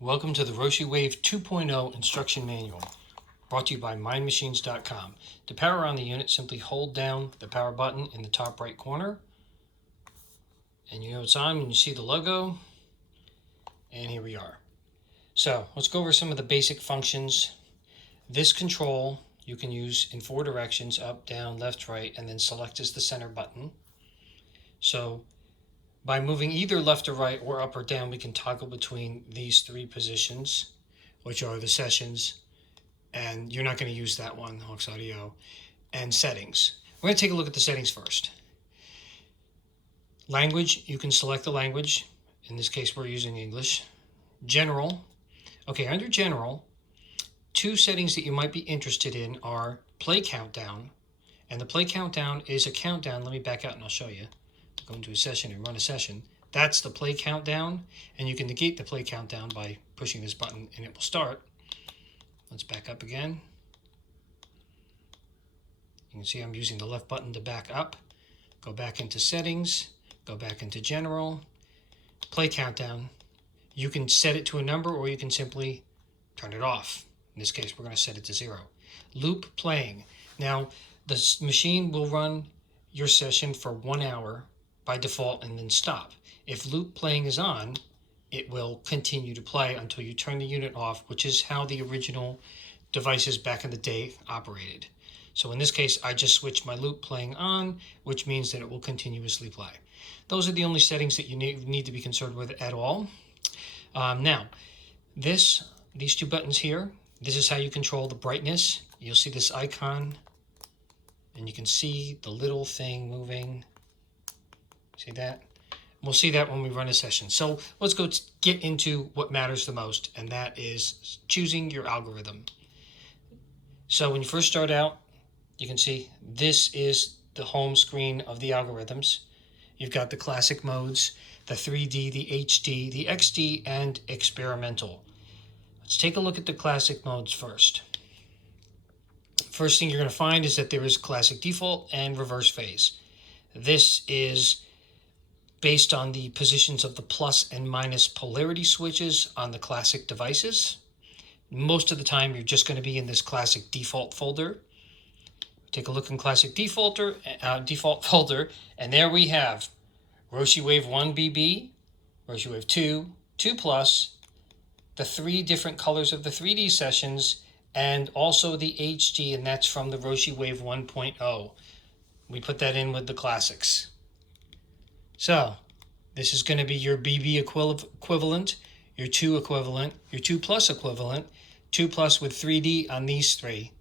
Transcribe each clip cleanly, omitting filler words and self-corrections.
Welcome to the RoshiWave 2.0 instruction manual, brought to you by mindmachines.com. To power on the unit, simply hold down the power button in the top right corner, and you know it's on when you see the logo, and here we are. So let's go over some of the basic functions. This control you can use in 4 directions, up, down, left, right, and then select as the center button. So by moving either left or right or up or down, we can toggle between these 3 positions, which are the sessions, and you're not going to use that one, aux audio, and settings. We're going to take a look at the settings first. Language, you can select the language. In this case, we're using English. General. Okay, under General, 2 settings that you might be interested in are play countdown, and the play countdown is a countdown. Let me back out and I'll show you. Go into a session and run a session. That's the play countdown, and you can negate the play countdown by pushing this button and it will start. Let's back up again. You can see I'm using the left button to back up. Go back into settings, go back into general, play countdown. You can set it to a number or you can simply turn it off. In this case, we're going to set it to 0. Loop playing. Now, the machine will run your session for 1 hour by default and then stop. If loop playing is on, it will continue to play until you turn the unit off, which is how the original devices back in the day operated. So in this case, I just switched my loop playing on, which means that it will continuously play. Those are the only settings that you need to be concerned with at all. Now, these 2 buttons here, this is how you control the brightness. You'll see this icon, and you can see the little thing moving. See that? We'll see that when we run a session. So let's go get into what matters the most, and that is choosing your algorithm. So when you first start out, you can see this is the home screen of the algorithms. You've got the classic modes, the 3D, the HD, the XD, and experimental. Let's take a look at the classic modes first. First thing you're going to find is that there is classic default and reverse phase. This is based on the positions of the plus and minus polarity switches on the classic devices. Most of the time, you're just going to be in this classic default folder. Take a look in classic default folder, and there we have RoshiWave 1 BB, RoshiWave 2, 2 Plus, the 3 different colors of the 3D sessions, and also the HD, and that's from the RoshiWave 1.0. We put that in with the classics. So this is going to be your BB equivalent, your 2 equivalent, your 2 Plus equivalent, 2 Plus with 3D on these 3,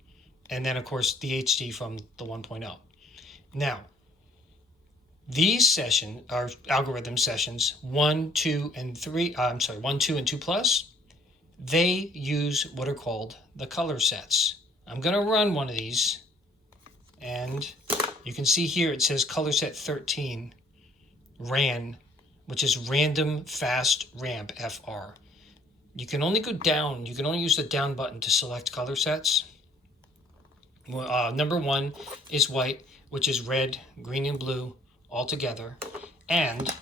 and then of course the HD from the 1.0. Now, these sessions are algorithm sessions 1, 2, and 3. 1, 2, and 2 Plus. They use what are called the color sets. I'm going to run one of these, and you can see here it says color set 13. RAN, which is random fast ramp FR. You can only go down. You can only use the down button to select color sets. Number 1 is white, which is red, green, and blue all together. And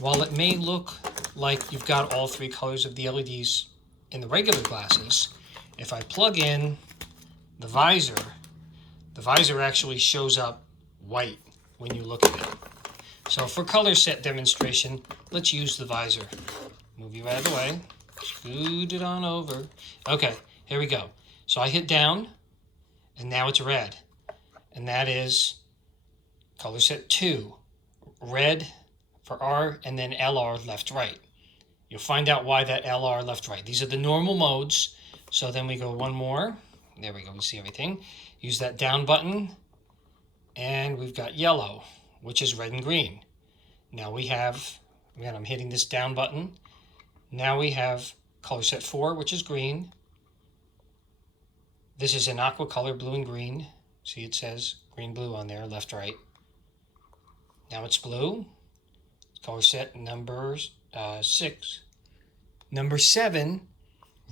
while it may look like you've got all 3 colors of the LEDs in the regular glasses, if I plug in the visor actually shows up white when you look at it. So for color set demonstration, let's use the visor. Move you out of the way. Scoot it on over. Okay, here we go. So I hit down, and now it's red. And that is color set 2. Red for R, and then LR left, right. You'll find out why that LR left, right. These are the normal modes. So then we go one more. There we go. We see everything. Use that down button, and we've got yellow, which is red and green. Now we have, again, I'm hitting this down button. Now we have color set 4, which is green. This is an aqua color, blue and green. See, it says green, blue on there, left, right. Now it's blue. Color set number 6. Number 7,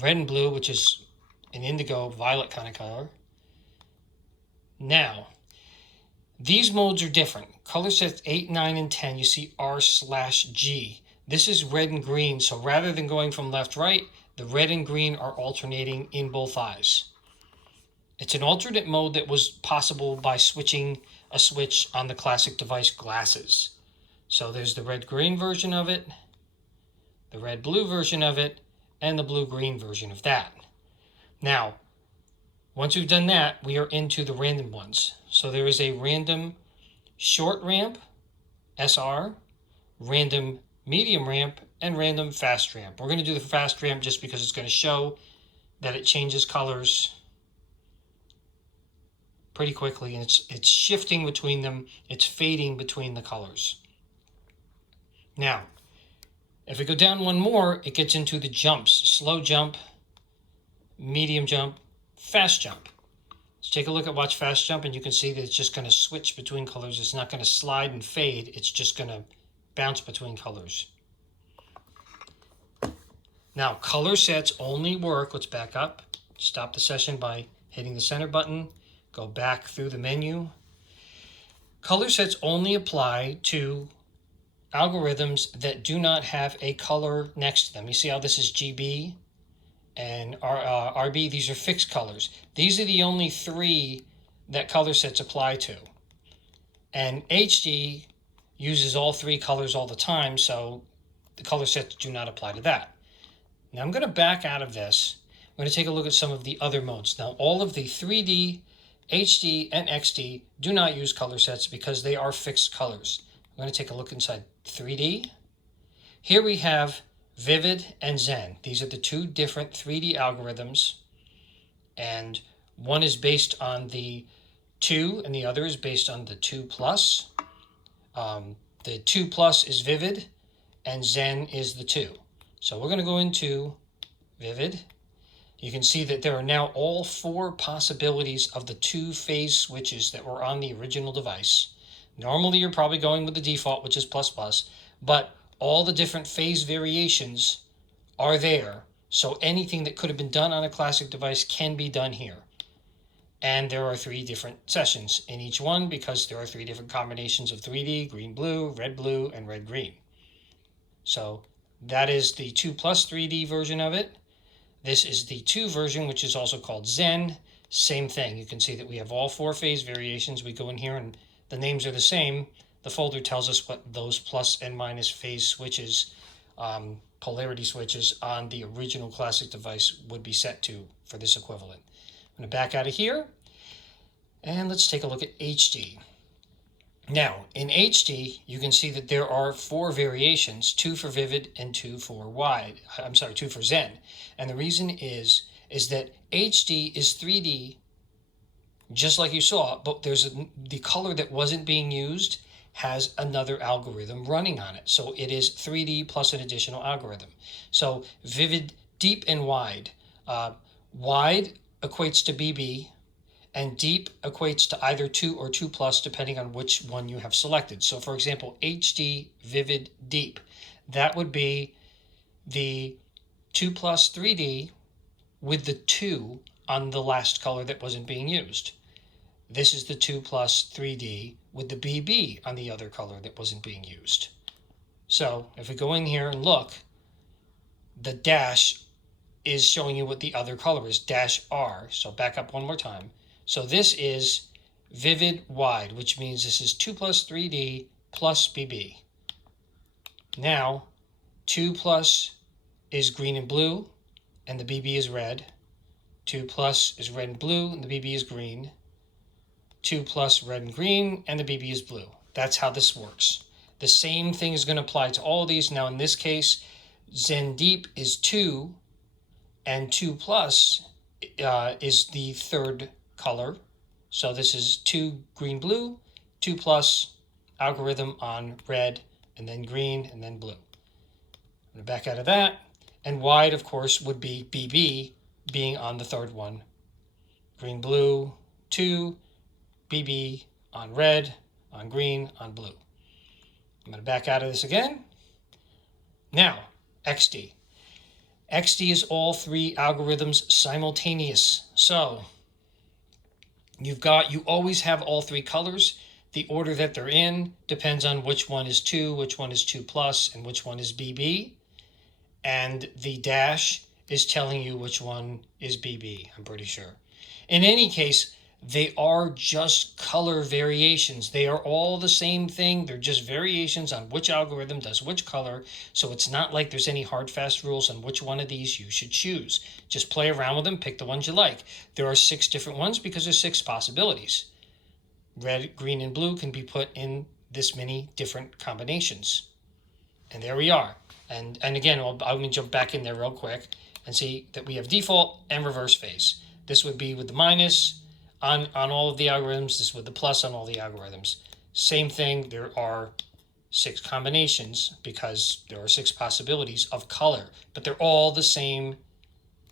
red and blue, which is an indigo, violet kind of color. Now, these modes are different. Color sets 8, 9, and 10, you see R/G. This is red and green, so rather than going from left to right, the red and green are alternating in both eyes. It's an alternate mode that was possible by switching a switch on the classic device glasses. So there's the red-green version of it, the red-blue version of it, and the blue-green version of that. Now, once we've done that, we are into the random ones. So there is a random short ramp, SR, random medium ramp, and random fast ramp. We're going to do the fast ramp just because it's going to show that it changes colors pretty quickly, and it's shifting between them. It's fading between the colors. Now, if we go down one more, it gets into the jumps. Slow jump, medium jump, fast jump. Let's take a look at watch fast jump, and you can see that it's just going to switch between colors. It's not going to slide and fade. It's just going to bounce between colors. Now, color sets only work. Let's back up. Stop the session by hitting the center button. Go back through the menu. Color sets only apply to algorithms that do not have a color next to them. You see how this is GB and RB? These are fixed colors. These are the only three that color sets apply to. And HD uses all three colors all the time, so the color sets do not apply to that. Now I'm going to back out of this. I'm going to take a look at some of the other modes. Now all of the 3D, HD, and XD do not use color sets because they are fixed colors. I'm going to take a look inside 3D. Here we have Vivid and Zen. These are the two different 3D algorithms, and one is based on the 2 and the other is based on the 2+. The 2+ is Vivid and Zen is the 2. So we're going to go into Vivid. You can see that there are now all 4 possibilities of the 2 phase switches that were on the original device. Normally you're probably going with the default, which is ++, but all the different phase variations are there. So anything that could have been done on a classic device can be done here. And there are 3 different sessions in each one because there are 3 different combinations of 3D, green-blue, red-blue, and red-green. So that is the 2+ 3D version of it. This is the 2 version, which is also called Zen. Same thing. You can see that we have all 4 phase variations. We go in here and the names are the same. The folder tells us what those plus and minus phase switches, polarity switches on the original classic device would be set to for this equivalent. I'm going to back out of here and let's take a look at HD. Now, in HD, you can see that there are 4 variations, 2 for Vivid and 2 for 2 for Zen. And the reason is that HD is 3D, just like you saw, but the color that wasn't being used has another algorithm running on it. So it is 3D plus an additional algorithm. So Vivid, deep and wide. Wide equates to BB, and deep equates to either 2 or 2+, depending on which one you have selected. So for example, HD, Vivid, Deep. That would be the 2+ 3D with the 2 on the last color that wasn't being used. This is the 2+ 3D with the BB on the other color that wasn't being used. So if we go in here and look, the dash is showing you what the other color is, -R. So back up one more time. So this is Vivid Wide, which means this is 2+ 3D plus BB. Now, 2+ is green and blue, and the BB is red. 2+ is red and blue, and the BB is green. 2+ red and green, and the BB is blue. That's how this works. The same thing is going to apply to all of these. Now, in this case, Zen Deep is 2, and 2+ is the third color. So this is 2 green blue, 2+ algorithm on red, and then green, and then blue. I'm going to back out of that. And wide, of course, would be BB being on the third one. Green, blue, 2, BB on red, on green, on blue. I'm going to back out of this again. Now, XD. XD is all 3 algorithms simultaneous. So you always have all 3 colors. The order that they're in depends on which one is 2, which one is 2 plus, and which one is BB. And the dash is telling you which one is BB, I'm pretty sure. In any case, they are just color variations. They are all the same thing. They're just variations on which algorithm does which color. So it's not like there's any hard, fast rules on which one of these you should choose. Just play around with them, pick the ones you like. There are 6 different ones because there's 6 possibilities. Red, green, and blue can be put in this many different combinations. And there we are. And again, I'm going to jump back in there real quick and see that we have default and reverse phase. This would be with the minus on all of the algorithms. This with the plus on all the algorithms. Same thing, there are 6 combinations because there are 6 possibilities of color, but they're all the same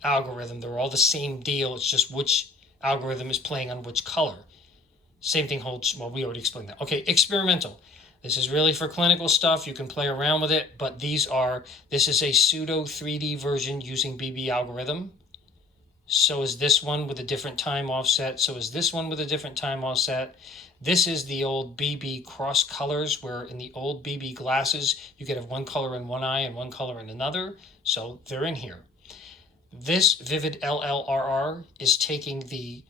algorithm. They're all the same deal. It's just which algorithm is playing on which color. Same thing holds, well, we already explained that. Okay, experimental. This is really for clinical stuff. You can play around with it, but this is a pseudo 3D version using BB algorithm. So is this one with a different time offset. So is this one with a different time offset. This is the old BB cross colors, where in the old BB glasses, you could have one color in one eye and one color in another. So they're in here. This Vivid LLRR is taking the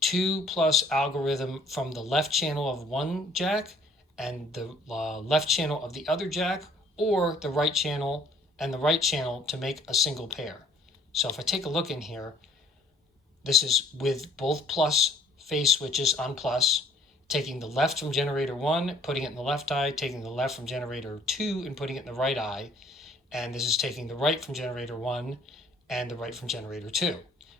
2 plus algorithm from the left channel of one jack and the left channel of the other jack, or the right channel and the right channel to make a single pair. So if I take a look in here, this is with both plus phase switches on plus, taking the left from generator 1, putting it in the left eye, taking the left from generator 2 and putting it in the right eye. And this is taking the right from generator 1 and the right from generator 2.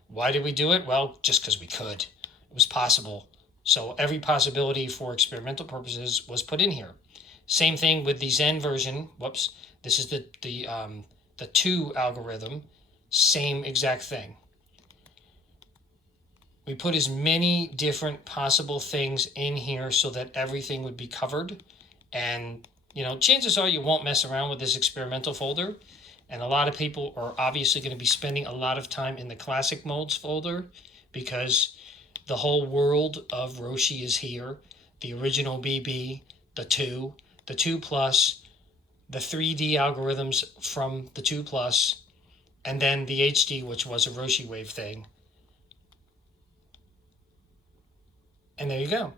Why did we do it? Well, just because we could. It was possible. So every possibility for experimental purposes was put in here. Same thing with the Zen version. Whoops. This is the 2 algorithm. Same exact thing. We put as many different possible things in here so that everything would be covered. And, chances are you won't mess around with this experimental folder. And a lot of people are obviously going to be spending a lot of time in the classic modes folder because the whole world of ROSHI is here. The original BB, the 2 plus, the 3D algorithms from the 2 plus, and then the HD, which was a RoshiWave thing. And there you go.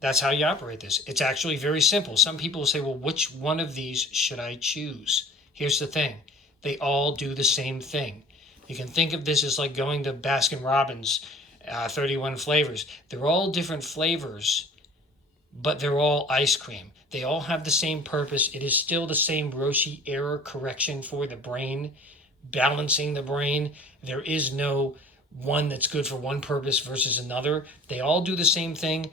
That's how you operate this. It's actually very simple. Some people say, well, which one of these should I choose? Here's the thing. They all do the same thing. You can think of this as like going to Baskin-Robbins, 31 flavors. They're all different flavors, but they're all ice cream. They all have the same purpose. It is still the same ROSHI error correction for the brain, balancing the brain. There is no one that's good for one purpose versus another. They all do the same thing.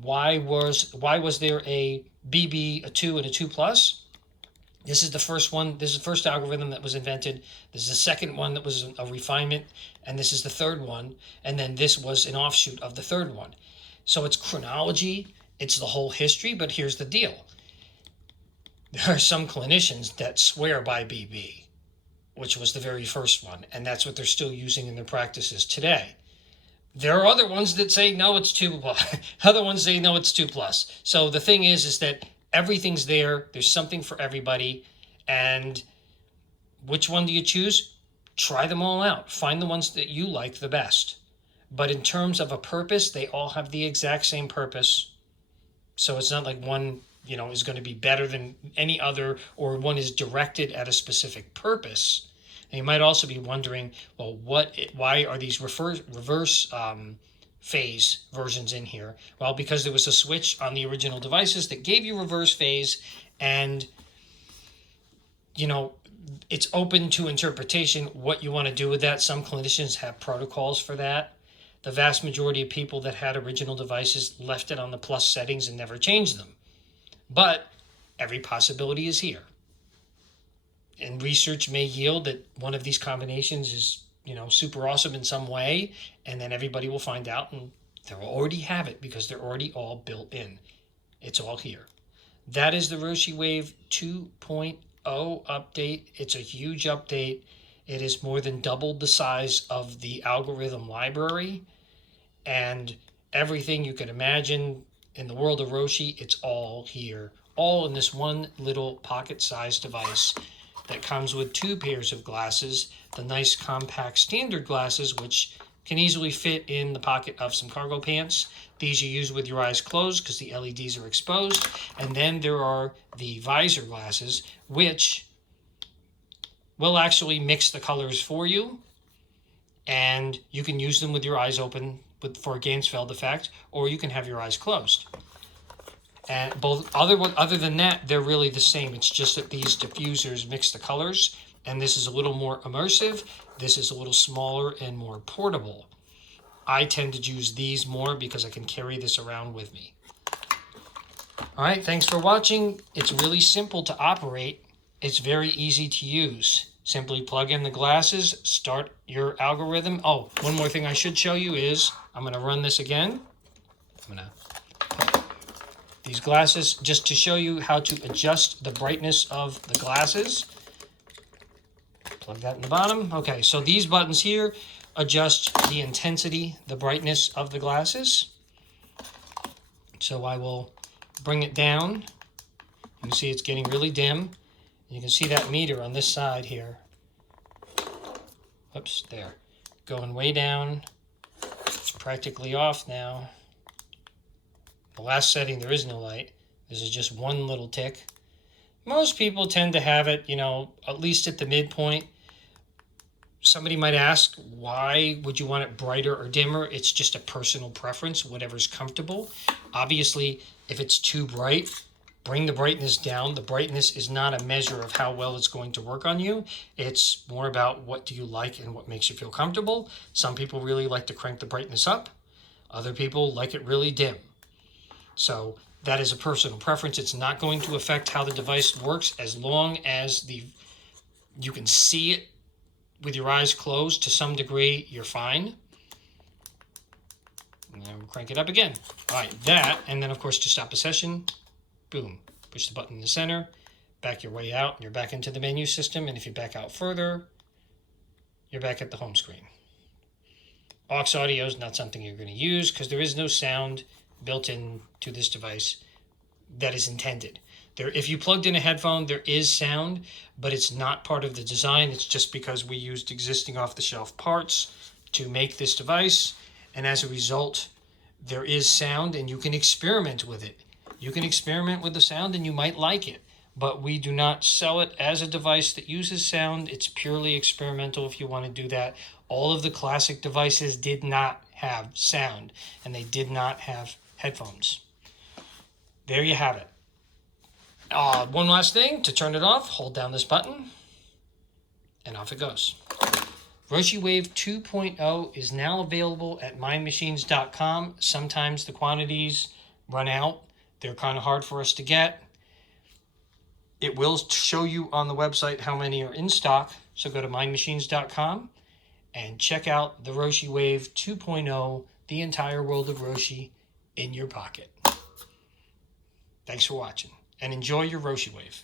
Why was there a BB, a 2, and a 2 plus? This is the first one. This is the first algorithm that was invented. This is the second one that was a refinement. And this is the third one. And then this was an offshoot of the third one. So it's chronology. It's the whole history. But here's the deal. There are some clinicians that swear by BB, which was the very first one. And that's what they're still using in their practices today. There are other ones that say, no, it's 2 plus. Other ones say, no, it's 2 plus. So the thing is that everything's there. There's something for everybody. And which one do you choose? Try them all out. Find the ones that you like the best. But in terms of a purpose, they all have the exact same purpose. So it's not like one, is going to be better than any other, or one is directed at a specific purpose. And you might also be wondering, well, why are these reverse phase versions in here? Well, because there was a switch on the original devices that gave you reverse phase, and it's open to interpretation what you want to do with that. Some clinicians have protocols for that. The vast majority of people that had original devices left it on the plus settings and never changed them. But every possibility is here. And research may yield that one of these combinations is, super awesome in some way, and then everybody will find out and they'll already have it because they're already all built in. It's all here. That is the RoshiWave 2.0 update. It's a huge update. It is more than doubled the size of the algorithm library, and everything you could imagine In the world of Roshi, it's all here, all in this one little pocket-sized device that comes with 2 pairs of glasses, the nice compact standard glasses, which can easily fit in the pocket of some cargo pants. These you use with your eyes closed because the LEDs are exposed. And then there are the visor glasses, which will actually mix the colors for you. And you can use them with your eyes open for a Ganzfeld effect, or you can have your eyes closed. And both other than that, they're really the same. It's just that these diffusers mix the colors, and this is a little more immersive. This is a little smaller and more portable. I tend to use these more because I can carry this around with me. All right, thanks for watching. It's really simple to operate. It's very easy to use. Simply plug in the glasses, start your algorithm. Oh, one more thing I should show you is, I'm going to run this again. I'm going to put these glasses just to show you how to adjust the brightness of the glasses. Plug that in the bottom. Okay, so these buttons here adjust the intensity, the brightness of the glasses. So I will bring it down. You can see it's getting really dim. You can see that meter on this side here. Whoops, there. Going way down. It's practically off now. The last setting, there is no light. This is just one little tick. Most people tend to have it, at least at the midpoint. Somebody might ask, why would you want it brighter or dimmer? It's just a personal preference, whatever's comfortable. Obviously, if it's too bright, bring the brightness down. The brightness is not a measure of how well it's going to work on you. It's more about what do you like and what makes you feel comfortable. Some people really like to crank the brightness up. Other people like it really dim. So that is a personal preference. It's not going to affect how the device works as long as you can see it with your eyes closed to some degree. You're fine. And then we'll crank it up again. All right, that, and then of course to stop a session, boom, push the button in the center, back your way out, and you're back into the menu system. And if you back out further, you're back at the home screen. Aux audio is not something you're going to use because there is no sound built into this device that is intended. If you plugged in a headphone, there is sound, but it's not part of the design. It's just because we used existing off-the-shelf parts to make this device, and as a result, there is sound, and you can experiment with it. You can experiment with the sound, and you might like it, but we do not sell it as a device that uses sound. It's purely experimental if you want to do that. All of the classic devices did not have sound, and they did not have headphones. There you have it. One last thing, to turn it off, hold down this button, and off it goes. RoshiWave 2.0 is now available at mymachines.com. Sometimes the quantities run out. They're kind of hard for us to get. It will show you on the website how many are in stock, so go to mymachines.com and check out the RoshiWave 2.0, the entire world of Roshi in your pocket. Thanks for watching. And enjoy your RoshiWave.